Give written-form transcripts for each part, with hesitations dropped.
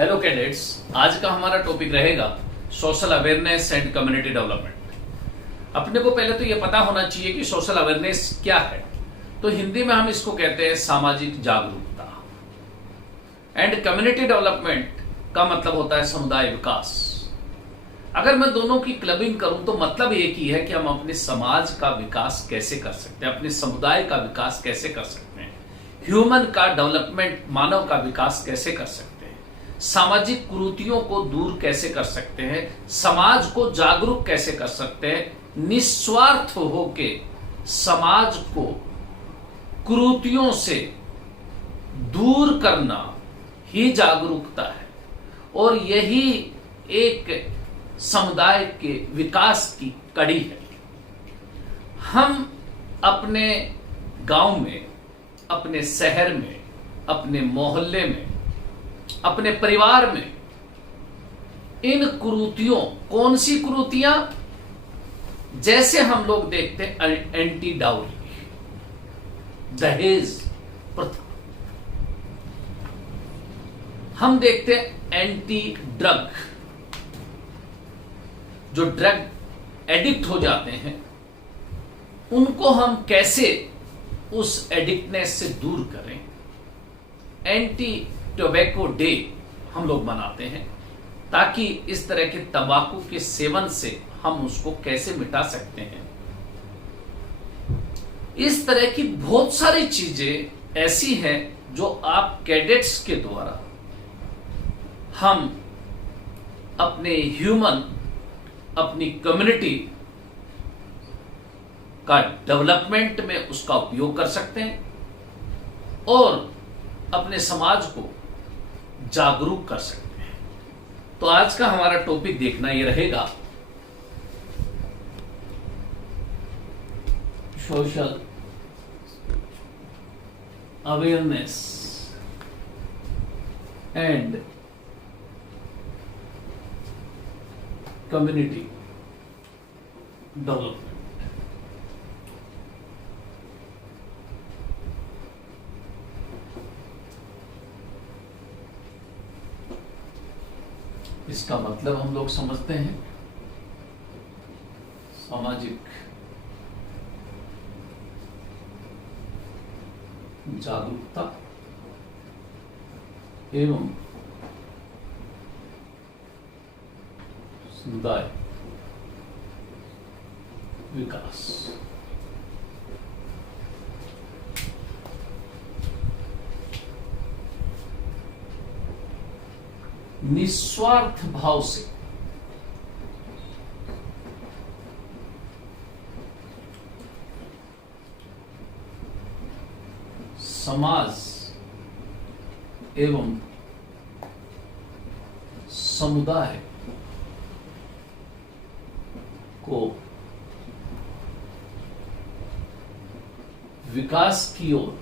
Hello cadets, आज का हमारा टॉपिक रहेगा social awareness and community development. अपने को पहले तो ये पता होना चाहिए कि सोशल अवेयरनेस क्या है। तो हिंदी में हम इसको कहते हैं सामाजिक जागरूकता, एंड कम्युनिटी डेवलपमेंट का मतलब होता है समुदाय विकास। अगर मैं दोनों की क्लबिंग करूं तो मतलब एक ही है कि हम अपने समाज का विकास कैसे कर सकते हैं, अपने समुदाय का विकास कैसे कर सकते हैं, ह्यूमन का डेवलपमेंट, मानव का विकास कैसे कर सकते हैं, सामाजिक कुरीतियों को दूर कैसे कर सकते हैं, समाज को जागरूक कैसे कर सकते हैं, निस्वार्थ होके समाज को कुरीतियों से दूर करना ही जागरूकता है। और यही एक समुदाय के विकास की कड़ी है। हम अपने गांव में, अपने शहर में, अपने मोहल्ले में, अपने परिवार में इन कुरीतियों, कौन सी कुरीतियां, जैसे हम लोग देखते हैं एंटी डाउरी, दहेज प्रथा, हम देखते हैं एंटी ड्रग, जो ड्रग एडिक्ट हो जाते हैं उनको हम कैसे उस एडिक्टनेस से दूर करें। एंटी टोबैको डे हम लोग मनाते हैं ताकि इस तरह के तंबाकू के सेवन से हम उसको कैसे मिटा सकते हैं। इस तरह की बहुत सारी चीजें ऐसी हैं जो आप कैडेट्स के द्वारा हम अपने ह्यूमन, अपनी कम्युनिटी का डेवलपमेंट में उसका उपयोग कर सकते हैं और अपने समाज को जागरूक कर सकते हैं। तो आज का हमारा टॉपिक देखना ये रहेगा social awareness and community development. इसका मतलब हम लोग समझते हैं सामाजिक जागरूकता एवं समुदाय विकास। निस्वार्थ भाव से समाज एवं समुदाय को विकास की ओर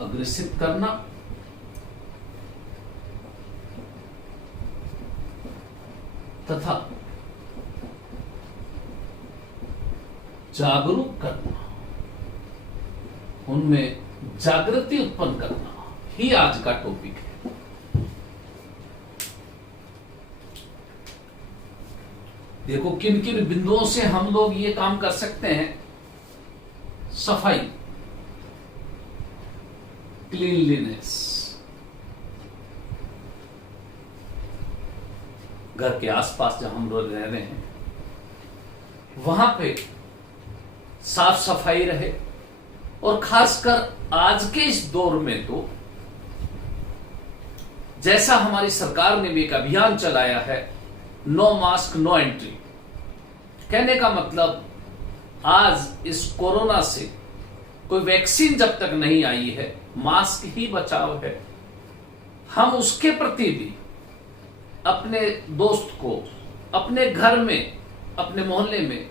अग्रसित करना तथा जागरूक करना, उनमें जागृति उत्पन्न करना ही आज का टॉपिक है। देखो किन किन बिंदुओं से हम लोग ये काम कर सकते हैं। सफाई, क्लीनलीनेस, घर के आसपास जहां हम लोग रह रहे हैं वहां पे साफ सफाई रहे। और खासकर आज के इस दौर में तो जैसा हमारी सरकार ने भी एक अभियान चलाया है, नो मास्क नो एंट्री। कहने का मतलब आज इस कोरोना से कोई वैक्सीन जब तक नहीं आई है, मास्क ही बचाव है। हम उसके प्रति भी अपने दोस्त को, अपने घर में, अपने मोहल्ले में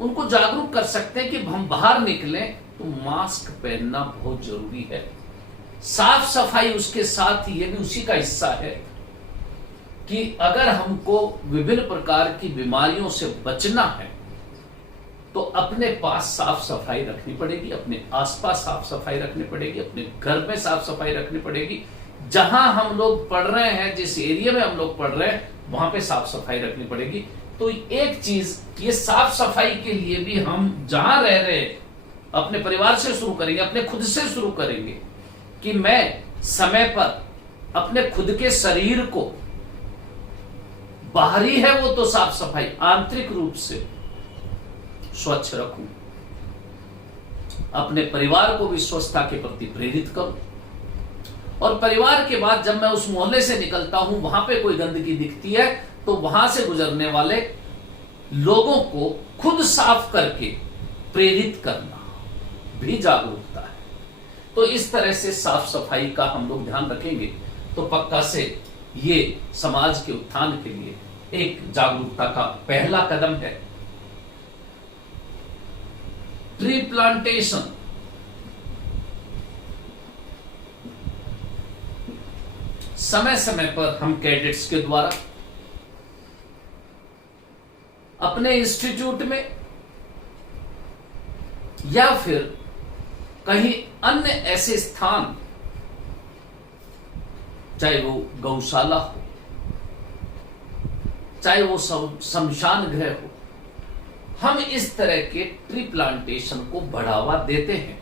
उनको जागरूक कर सकते हैं कि हम बाहर निकलें तो मास्क पहनना बहुत जरूरी है। साफ सफाई उसके साथ ही ये भी उसी का हिस्सा है कि अगर हमको विभिन्न प्रकार की बीमारियों से बचना है तो अपने पास साफ सफाई रखनी पड़ेगी, अपने आसपास साफ सफाई रखनी पड़ेगी, अपने घर में साफ सफाई रखनी पड़ेगी। जहां हम लोग पढ़ रहे हैं, जिस एरिया में हम लोग पढ़ रहे हैं, वहां पे साफ सफाई रखनी पड़ेगी। तो एक चीज, ये साफ सफाई के लिए भी हम जहां रह रहे हैं अपने परिवार से शुरू करेंगे, अपने खुद से शुरू करेंगे कि मैं समय पर अपने खुद के शरीर को, बाहरी है वो तो साफ सफाई, आंतरिक रूप से स्वच्छ रखूं, अपने परिवार को भी स्वच्छता के प्रति प्रेरित करूं, और परिवार के बाद जब मैं उस मोहल्ले से निकलता हूं, वहां पे कोई गंदगी दिखती है तो वहां से गुजरने वाले लोगों को खुद साफ करके प्रेरित करना भी जागरूकता है। तो इस तरह से साफ सफाई का हम लोग ध्यान रखेंगे तो पक्का से ये समाज के उत्थान के लिए एक जागरूकता का पहला कदम है। ट्री प्लांटेशन, समय समय पर हम कैडेट्स के द्वारा अपने इंस्टीट्यूट में या फिर कहीं अन्य ऐसे स्थान, चाहे वो गौशाला हो, चाहे वो शमशान गृह हो, हम इस तरह के ट्री प्लांटेशन को बढ़ावा देते हैं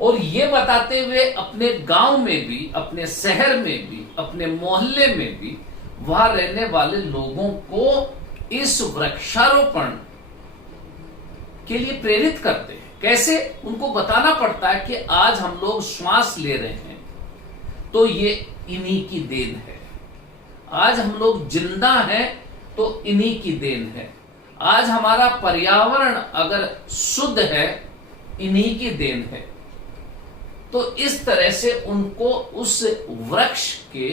और ये बताते हुए अपने गांव में भी, अपने शहर में भी, अपने मोहल्ले में भी वहां रहने वाले लोगों को इस वृक्षारोपण के लिए प्रेरित करते हैं। कैसे? उनको बताना पड़ता है कि आज हम लोग श्वास ले रहे हैं तो ये इन्हीं की देन है, आज हम लोग जिंदा हैं तो इन्हीं की देन है, आज हमारा पर्यावरण अगर शुद्ध है इन्हीं की देन है। तो इस तरह से उनको उस वृक्ष के,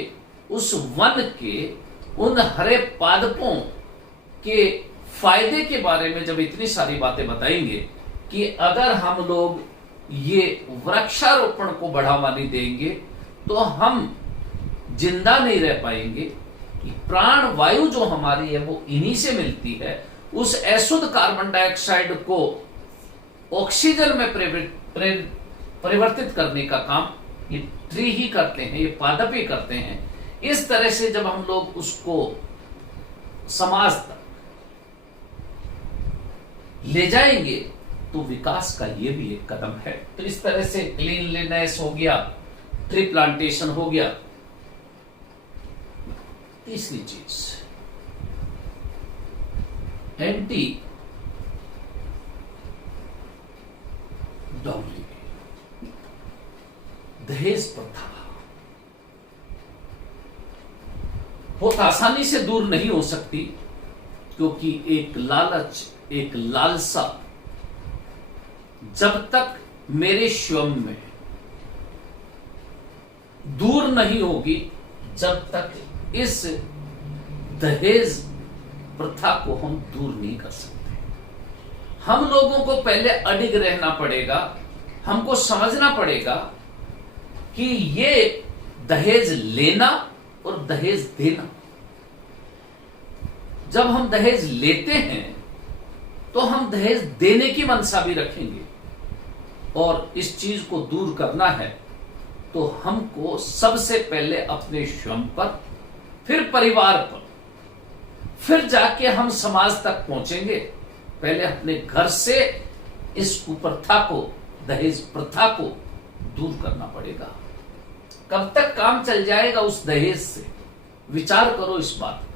उस वन के, उन हरे पादपों के फायदे के बारे में जब इतनी सारी बातें बताएंगे कि अगर हम लोग ये वृक्षारोपण को बढ़ावा नहीं देंगे तो हम जिंदा नहीं रह पाएंगे। कि प्राण वायु जो हमारी है वो इन्हीं से मिलती है। उस अशुद्ध कार्बन डाइऑक्साइड को ऑक्सीजन में परिवर्तित करने का काम ये ट्री ही करते हैं, ये पादप ही करते हैं। इस तरह से जब हम लोग उसको समाज तक ले जाएंगे तो विकास का ये भी एक कदम है। तो इस तरह से क्लीनलीनेस हो गया, ट्री प्लांटेशन हो गया। तीसरी चीज, एंटी डाउरी, दहेज प्रथा बहुत आसानी से दूर नहीं हो सकती, क्योंकि एक लालच, एक लालसा जब तक मेरे स्वयं में दूर नहीं होगी, जब तक इस दहेज प्रथा को हम दूर नहीं कर सकते। हम लोगों को पहले अडिग रहना पड़ेगा, हमको समझना पड़ेगा कि ये दहेज लेना और दहेज देना, जब हम दहेज लेते हैं तो हम दहेज देने की मनसा भी रखेंगे, और इस चीज को दूर करना है तो हमको सबसे पहले अपने स्वयं पर, फिर परिवार पर, फिर जाके हम समाज तक पहुंचेंगे। पहले अपने घर से इस कुप्रथा को, दहेज प्रथा को दूर करना पड़ेगा। कब तक काम चल जाएगा उस दहेज से? विचार करो इस बात पर।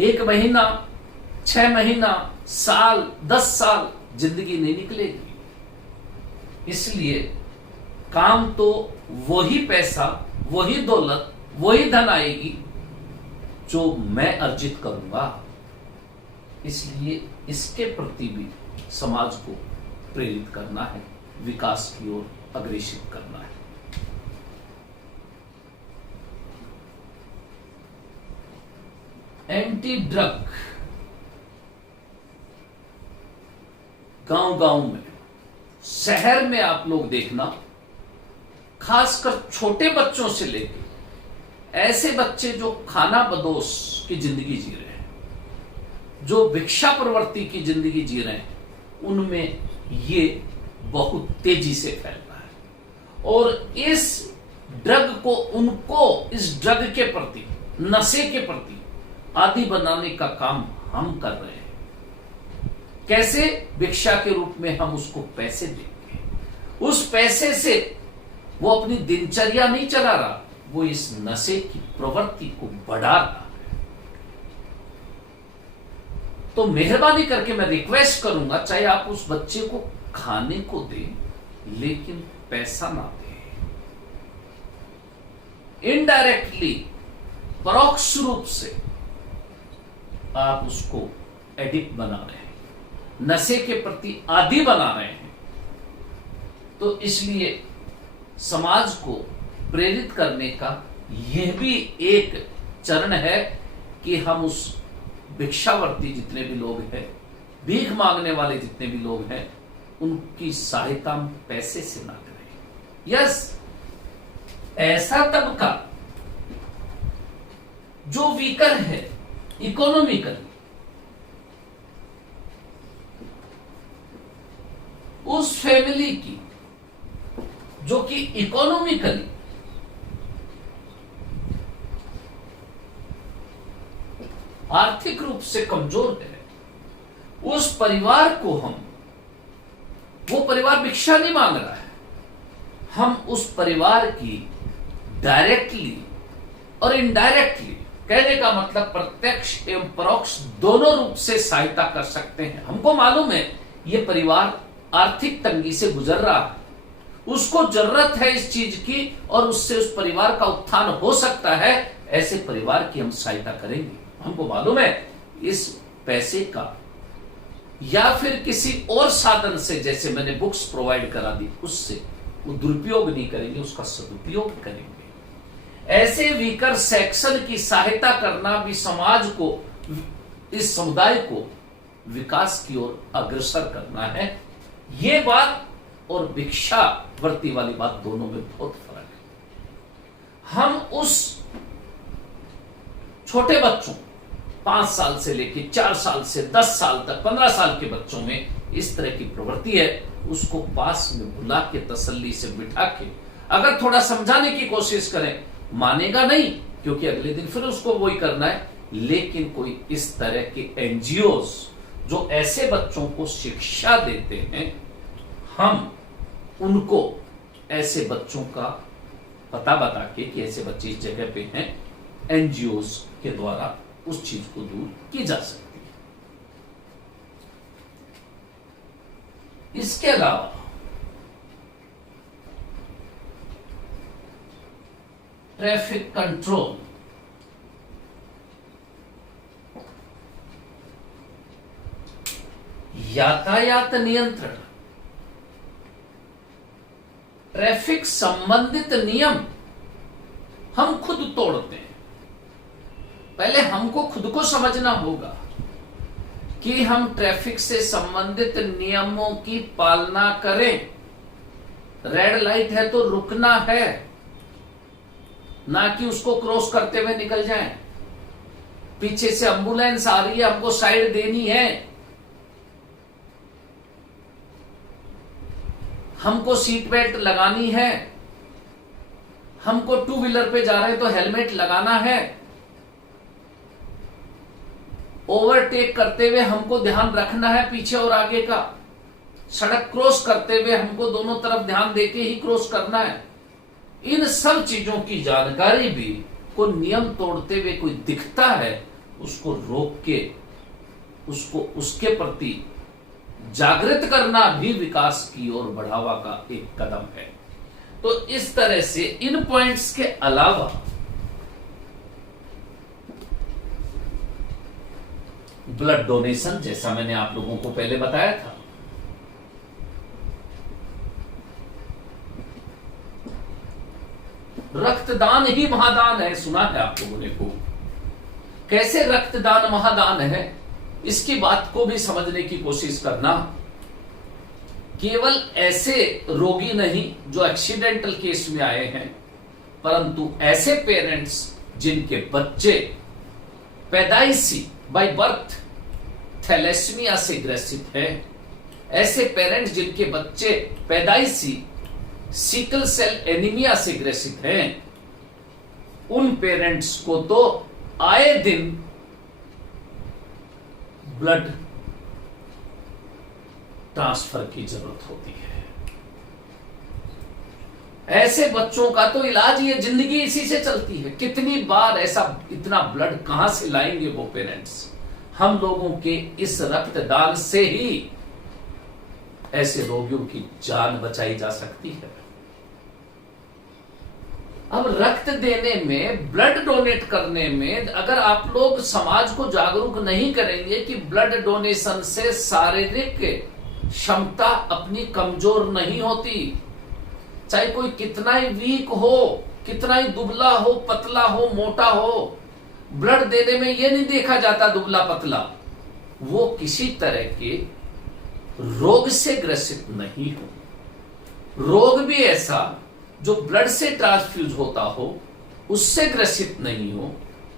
1 महीना, 6 महीना, साल, 10 साल जिंदगी नहीं निकलेगी। इसलिए काम तो वही पैसा, वही दौलत, वही धन आएगी जो मैं अर्जित करूंगा। इसलिए इसके प्रति भी समाज को प्रेरित करना है, विकास की ओर अग्रेसित करना है। एंटी ड्रग, गांव-गांव में, शहर में आप लोग देखना, खासकर छोटे बच्चों से लेकर ऐसे बच्चे जो खाना बदोश की जिंदगी जी रहे हैं, जो भिक्षा प्रवृत्ति की जिंदगी जी रहे हैं उनमें ये बहुत तेजी से फैल रहा है। और इस ड्रग को, उनको इस ड्रग के प्रति, नशे के प्रति आदी बनाने का काम हम कर रहे हैं। कैसे? भिक्षा के रूप में हम उसको पैसे देंगे, उस पैसे से वो अपनी दिनचर्या नहीं चला रहा, वो इस नशे की प्रवृत्ति को बढ़ा रहा है। तो मेहरबानी करके मैं रिक्वेस्ट करूंगा, चाहे आप उस बच्चे को खाने को दें लेकिन पैसा ना दें। इनडायरेक्टली, परोक्ष रूप से आप उसको एडिक्ट बना रहे हैं, नशे के प्रति आदी बना रहे हैं। तो इसलिए समाज को प्रेरित करने का यह भी एक चरण है कि हम उस भिक्षावर्ती जितने भी लोग हैं, भीख मांगने वाले जितने भी लोग हैं, उनकी सहायता हम पैसे से ना करें। यस, ऐसा तबका जो वीकर है इकोनॉमिकल, उस फैमिली की जो कि इकोनॉमिकली आर्थिक रूप से कमजोर है, उस परिवार को हम, वो परिवार भिक्षा नहीं मांग रहा है, हम उस परिवार की डायरेक्टली और इनडायरेक्टली, कहने का मतलब प्रत्यक्ष एवं परोक्ष दोनों रूप से सहायता कर सकते हैं। हमको मालूम है ये परिवार आर्थिक तंगी से गुजर रहा है, उसको जरूरत है इस चीज की और उससे उस परिवार का उत्थान हो सकता है, ऐसे परिवार की हम सहायता करेंगे। हमको मालूम है इस पैसे का या फिर किसी और साधन से, जैसे मैंने बुक्स प्रोवाइड करा दी, उससे वो दुरुपयोग नहीं करेंगे, उसका सदुपयोग करेंगे। ऐसे वीकर सेक्शन की सहायता करना भी समाज को, इस समुदाय को विकास की ओर अग्रसर करना है। ये बात और भिक्षावर्ती वाली बात दोनों में बहुत फर्क है। हम उस छोटे बच्चों 5 साल से लेकर 4 साल से 10 साल तक, 15 साल के बच्चों में इस तरह की प्रवृत्ति है, उसको पास में बुला के तसल्ली से बिठा के अगर थोड़ा समझाने की कोशिश करें, मानेगा नहीं, क्योंकि अगले दिन फिर उसको वही करना है। लेकिन कोई इस तरह के एनजीओज जो ऐसे बच्चों को शिक्षा देते हैं, हम उनको ऐसे बच्चों का पता बता के कि ऐसे बच्चे इस जगह पे हैं, एनजीओज के द्वारा उस चीज को दूर की जा सकती है। इसके अलावा ट्रैफिक कंट्रोल, यातायात नियंत्रण, ट्रैफिक संबंधित नियम हम खुद तोड़ते हैं। पहले हमको खुद को समझना होगा कि हम ट्रैफिक से संबंधित नियमों की पालना करें। रेड लाइट है तो रुकना है, ना कि उसको क्रॉस करते हुए निकल जाएं। पीछे से एम्बुलेंस आ रही है, हमको साइड देनी है, हमको सीट बेल्ट लगानी है, हमको 2 व्हीलर पे जा रहे हैं तो हेलमेट लगाना है, ओवरटेक करते हुए हमको ध्यान रखना है पीछे और आगे का, सड़क क्रॉस करते हुए हमको दोनों तरफ ध्यान देके ही क्रॉस करना है। इन सब चीजों की जानकारी भी को नियम तोड़ते हुए कोई दिखता है, उसको रोक के उसको उसके प्रति जागृत करना भी विकास की ओर बढ़ावा का एक कदम है। तो इस तरह से इन पॉइंट्स के अलावा ब्लड डोनेशन, जैसा मैंने आप लोगों को पहले बताया था, रक्तदान ही महादान है, सुना है आप लोगों ने को। कैसे रक्तदान महादान है, इसकी बात को भी समझने की कोशिश करना। केवल ऐसे रोगी नहीं जो एक्सीडेंटल केस में आए हैं, परंतु ऐसे पेरेंट्स जिनके बच्चे पैदाइशी बाय बर्थ थैलेसीमिया से ग्रसित है, ऐसे पेरेंट्स जिनके बच्चे पैदाइशी सिकल सेल एनीमिया से ग्रसित हैं, उन पेरेंट्स को तो आए दिन ब्लड ट्रांसफर की जरूरत होती है। ऐसे बच्चों का तो इलाज, ये जिंदगी इसी से चलती है। कितनी बार ऐसा, इतना ब्लड कहां से लाएंगे वो पेरेंट्स? हम लोगों के इस रक्तदान से ही ऐसे रोगियों की जान बचाई जा सकती है। अब रक्त देने में, ब्लड डोनेट करने में अगर आप लोग समाज को जागरूक नहीं करेंगे कि ब्लड डोनेशन से शारीरिक क्षमता अपनी कमजोर नहीं होती, चाहे कोई कितना ही वीक हो, कितना ही दुबला हो, पतला हो, मोटा हो, ब्लड देने में यह नहीं देखा जाता दुबला पतला वो किसी तरह के रोग से ग्रसित नहीं हो। रोग भी ऐसा जो ब्लड से ट्रांसफ्यूज होता हो उससे ग्रसित नहीं हो,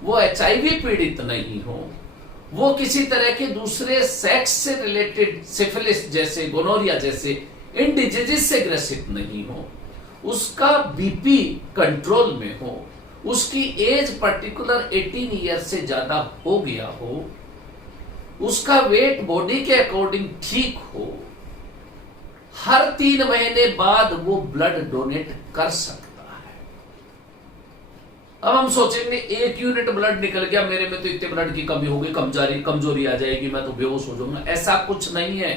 वो HIV पीड़ित नहीं हो, वो किसी तरह के दूसरे सेक्स से रिलेटेड सिफिलिस जैसे, गोनोरिया जैसे इन डिजीजेस से ग्रसित नहीं हो, उसका BP कंट्रोल में हो, उसकी एज पर्टिकुलर 18 ईयर से ज्यादा हो गया हो, उसका वेट बॉडी के अकॉर्डिंग ठीक हो, हर 3 महीने बाद वो ब्लड डोनेट कर सकता है। अब हम सोचेंगे 1 यूनिट ब्लड निकल गया मेरे में तो इतने ब्लड की कमी होगी, कमजोरी आ जाएगी, मैं तो बेहोश हो जाऊंगा। ऐसा कुछ नहीं है।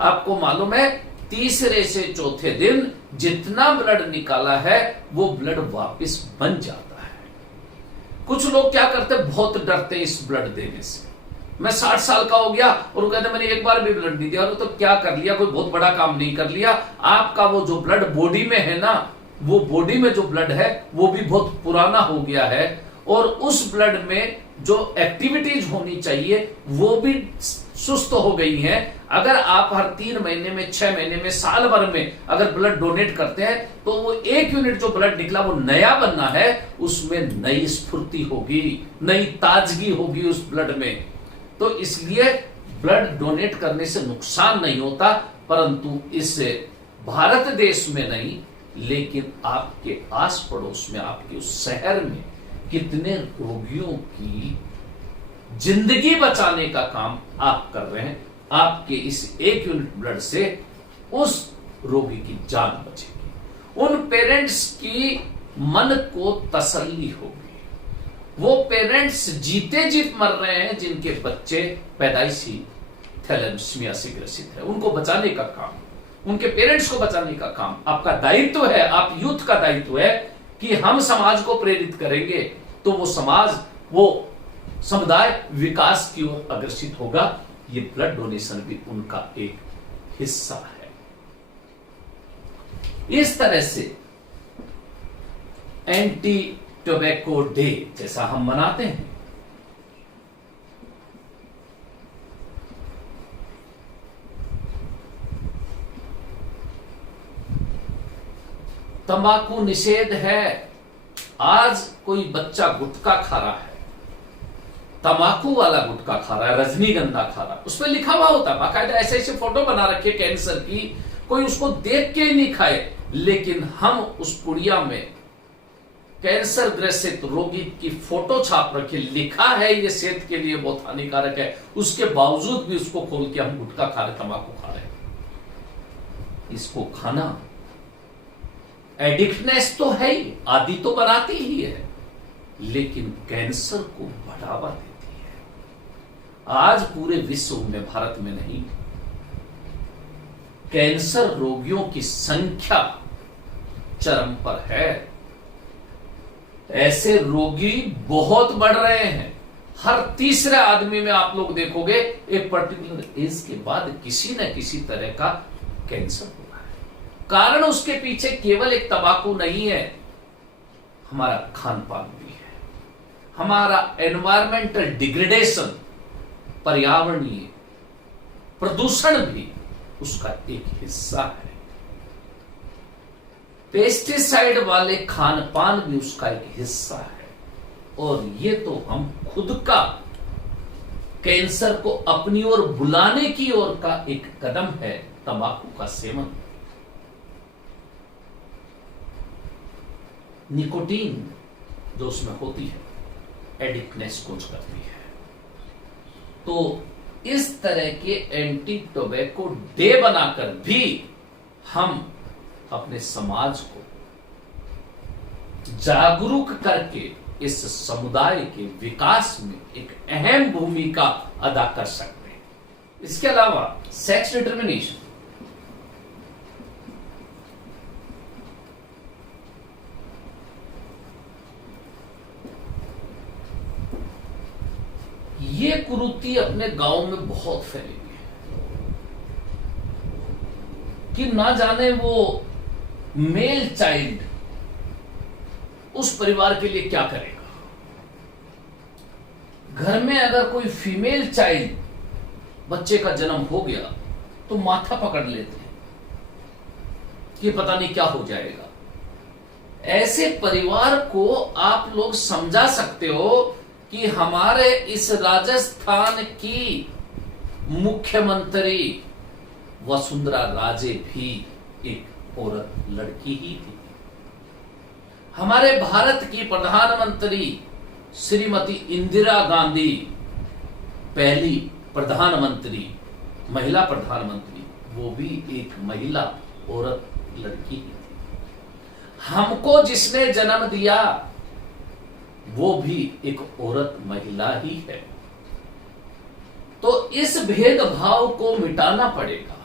आपको मालूम है, तीसरे से चौथे दिन जितना ब्लड निकाला है वो ब्लड वापस बन जाता है। कुछ लोग क्या करते हैं, बहुत डरते हैं इस ब्लड देने से। मैं 60 साल का हो गया और वो कहते मैंने एक बार भी ब्लड नहीं दिया, और तो क्या कर लिया, कोई बहुत बड़ा काम नहीं कर लिया। आपका वो जो ब्लड बॉडी में है ना, वो बॉडी में जो ब्लड है वो भी बहुत पुराना हो गया है, और उस ब्लड में जो एक्टिविटीज होनी चाहिए वो भी सुस्त हो गई है। अगर आप हर 3 महीने में, 6 महीने में, साल भर में अगर ब्लड डोनेट करते हैं तो वो 1 यूनिट जो ब्लड निकला वो नया बनना है, उसमें नई स्फूर्ति होगी, नई ताजगी होगी उस ब्लड में। तो इसलिए ब्लड डोनेट करने से नुकसान नहीं होता, परंतु इससे भारत देश में नहीं लेकिन आपके आस पड़ोस में, आपके उस शहर में कितने रोगियों की जिंदगी बचाने का काम आप कर रहे हैं। आपके इस 1 यूनिट ब्लड से उस रोगी की जान बचेगी, उन पेरेंट्स की मन को तसल्ली होगी। वो पेरेंट्स जीते जीत मर रहे हैं जिनके बच्चे पैदाइशी थैलेसीमिया से ग्रसित है, उनको बचाने का काम, उनके पेरेंट्स को बचाने का काम आपका दायित्व है। आप यूथ का दायित्व है कि हम समाज को प्रेरित करेंगे तो वो समाज, वो समुदाय विकास की ओर अग्रसित होगा। ये ब्लड डोनेशन भी उनका एक हिस्सा है। इस तरह से एंटी टोबैको डे जैसा हम मनाते हैं, तंबाकू निषेध है। आज कोई बच्चा गुटखा खा रहा है, तंबाकू वाला गुटखा खा रहा है, रजनीगंधा खा रहा है, उस पर लिखा हुआ होता है बाकायदा, ऐसे ऐसे फोटो बना रखे कैंसर की, कोई उसको देख के ही नहीं खाए। लेकिन हम उस पुड़िया में कैंसर ग्रसित रोगी की फोटो छाप रखे, लिखा है ये सेहत के लिए बहुत हानिकारक है, उसके बावजूद भी उसको खोल के हम गुटखा खा रहे, तंबाकू खा रहे। इसको खाना एडिक्टनेस तो है ही, आदि तो बनाती ही है, लेकिन कैंसर को बढ़ावा देती है। आज पूरे विश्व में, भारत में नहीं, कैंसर रोगियों की संख्या चरम पर है। ऐसे रोगी बहुत बढ़ रहे हैं। हर तीसरे आदमी में आप लोग देखोगे एक पर्टिकुलर एज के बाद किसी न किसी तरह का कैंसर हो रहा है। कारण उसके पीछे केवल एक तंबाकू नहीं है, हमारा खान पान भी है, हमारा एनवायरमेंटल डिग्रेडेशन, पर्यावरणीय प्रदूषण भी उसका एक हिस्सा है। पेस्टिसाइड वाले खान पान भी उसका एक हिस्सा है। और ये तो हम खुद का कैंसर को अपनी ओर बुलाने की ओर का एक कदम है तंबाकू का सेवन। निकोटीन जो उसमें होती है एडिक्टनेस कोच करती है। तो इस तरह के एंटी टोबैको डे बनाकर भी हम अपने समाज को जागरूक करके इस समुदाय के विकास में एक अहम भूमिका अदा कर सकते हैं। इसके अलावा सेक्स डिटर्मिनेशन, ये कुरीति अपने गांव में बहुत फैली हुई है कि ना जाने वो मेल चाइल्ड उस परिवार के लिए क्या करेगा। घर में अगर कोई फीमेल चाइल्ड बच्चे का जन्म हो गया तो माथा पकड़ लेते हैं कि पता नहीं क्या हो जाएगा। ऐसे परिवार को आप लोग समझा सकते हो कि हमारे इस राजस्थान की मुख्यमंत्री वसुंधरा राजे भी एक औरत लड़की ही थी। हमारे भारत की प्रधानमंत्री श्रीमती इंदिरा गांधी पहली प्रधानमंत्री, महिला प्रधानमंत्री, वो भी एक महिला औरत लड़की ही थी। हमको जिसने जन्म दिया वो भी एक औरत महिला ही है। तो इस भेदभाव को मिटाना पड़ेगा।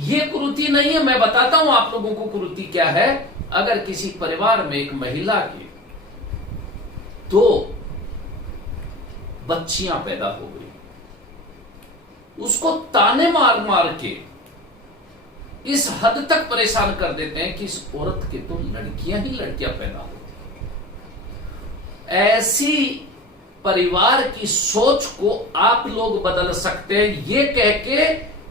ये कुरीति नहीं है, मैं बताता हूं आप लोगों को कुरीति क्या है। अगर किसी परिवार में एक महिला के दो बच्चियां पैदा हो गई, उसको ताने मार मार के इस हद तक परेशान कर देते हैं कि इस औरत के तो लड़कियां ही लड़कियां पैदा होती। ऐसी परिवार की सोच को आप लोग बदल सकते हैं ये कह के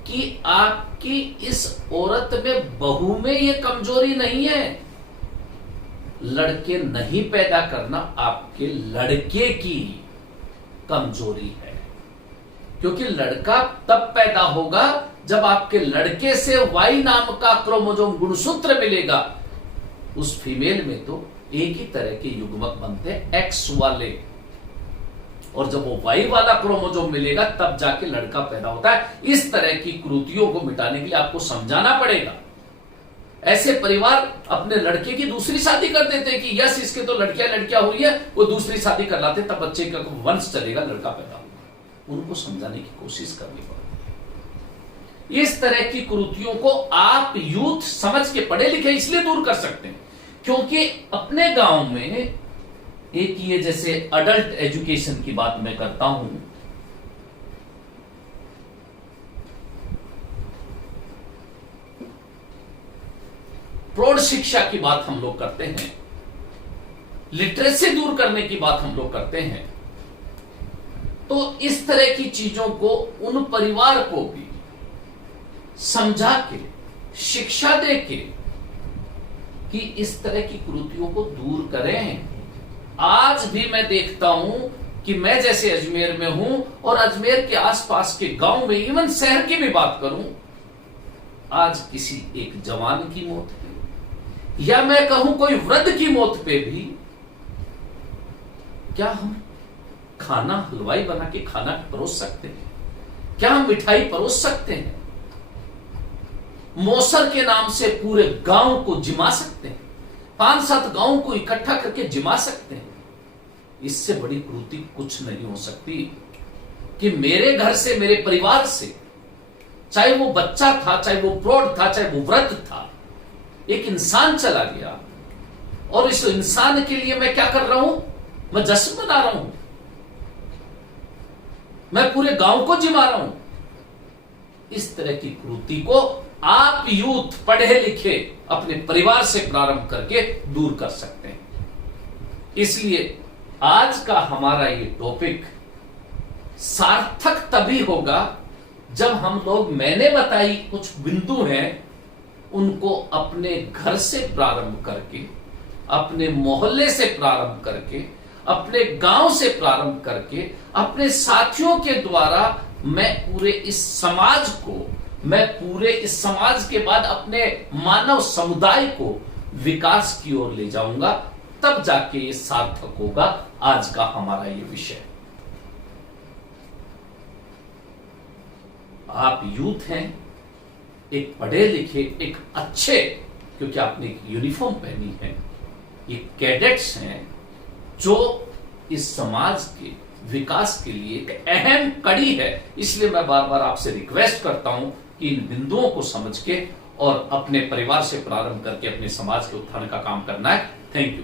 कि आपकी इस औरत में, बहू में ये कमजोरी नहीं है। लड़के नहीं पैदा करना आपके लड़के की कमजोरी है, क्योंकि लड़का तब पैदा होगा जब आपके लड़के से वाई नाम का क्रोमोसोम गुणसूत्र मिलेगा। उस फीमेल में तो एक ही तरह के युग्मक बनते हैं एक्स वाले, और जब वो वाई वाला क्रोमोसोम मिलेगा तब जाके लड़का पैदा होता है। इस तरह की कुरीतियों को मिटाने के लिए आपको समझाना पड़ेगा। ऐसे परिवार अपने लड़के की दूसरी शादी कर देते हैं कि यस इसके तो लड़कियां लड़कियां हो रही है, वो दूसरी शादी कर लाते, तब बच्चे का वंश चलेगा, लड़का पैदा होगा। उनको समझाने की कोशिश करनी पड़ेगी। इस तरह की कुरीतियों को आप यूथ समझ के, पढ़े लिखे इसलिए दूर कर सकते हैं क्योंकि अपने गांव में एक ये जैसे अडल्ट एजुकेशन की बात मैं करता हूं, प्रौढ़ शिक्षा की बात हम लोग करते हैं, लिटरेसी दूर करने की बात हम लोग करते हैं। तो इस तरह की चीजों को उन परिवार को भी समझा के, शिक्षा दे के कि इस तरह की कुरीतियों को दूर करें। आज भी मैं देखता हूं कि मैं जैसे अजमेर में हूं और अजमेर के आसपास के गांव में, इवन शहर की भी बात करूं, आज किसी एक जवान की मौत पे या मैं कहूं कोई वृद्ध की मौत पे भी क्या हम खाना, हलवाई बना के खाना परोस सकते हैं? क्या हम मिठाई परोस सकते हैं? मौसर के नाम से पूरे गांव को जिमा सकते हैं, 5-7 गांव को इकट्ठा करके जिमा सकते हैं। इससे बड़ी कुरीति कुछ नहीं हो सकती कि मेरे घर से, मेरे परिवार से, चाहे वो बच्चा था, चाहे वो प्रौढ़ था, चाहे वो वृद्ध था, एक इंसान चला गया और इस इंसान के लिए मैं क्या कर रहा हूं? मैं जश्न मना रहा हूं, मैं पूरे गांव को जिमा रहा हूं। इस तरह की कुरीति को आप यूथ, पढ़े लिखे, अपने परिवार से प्रारंभ करके दूर कर सकते हैं। इसलिए आज का हमारा ये टॉपिक सार्थक तभी होगा जब हम लोग, मैंने बताई कुछ बिंदु हैं, उनको अपने घर से प्रारंभ करके, अपने मोहल्ले से प्रारंभ करके, अपने गांव से प्रारंभ करके अपने साथियों के द्वारा मैं पूरे इस समाज के बाद अपने मानव समुदाय को विकास की ओर ले जाऊंगा, तब जाके ये सार्थक होगा आज का हमारा ये विषय। आप यूथ हैं, एक पढ़े लिखे, एक अच्छे, क्योंकि आपने एक यूनिफॉर्म पहनी है, ये कैडेट्स हैं जो इस समाज के विकास के लिए एक अहम कड़ी है। इसलिए मैं बार बार आपसे रिक्वेस्ट करता हूं कि इन बिंदुओं को समझ के और अपने परिवार से प्रारंभ करके अपने समाज के उत्थान का काम करना है। Thank you.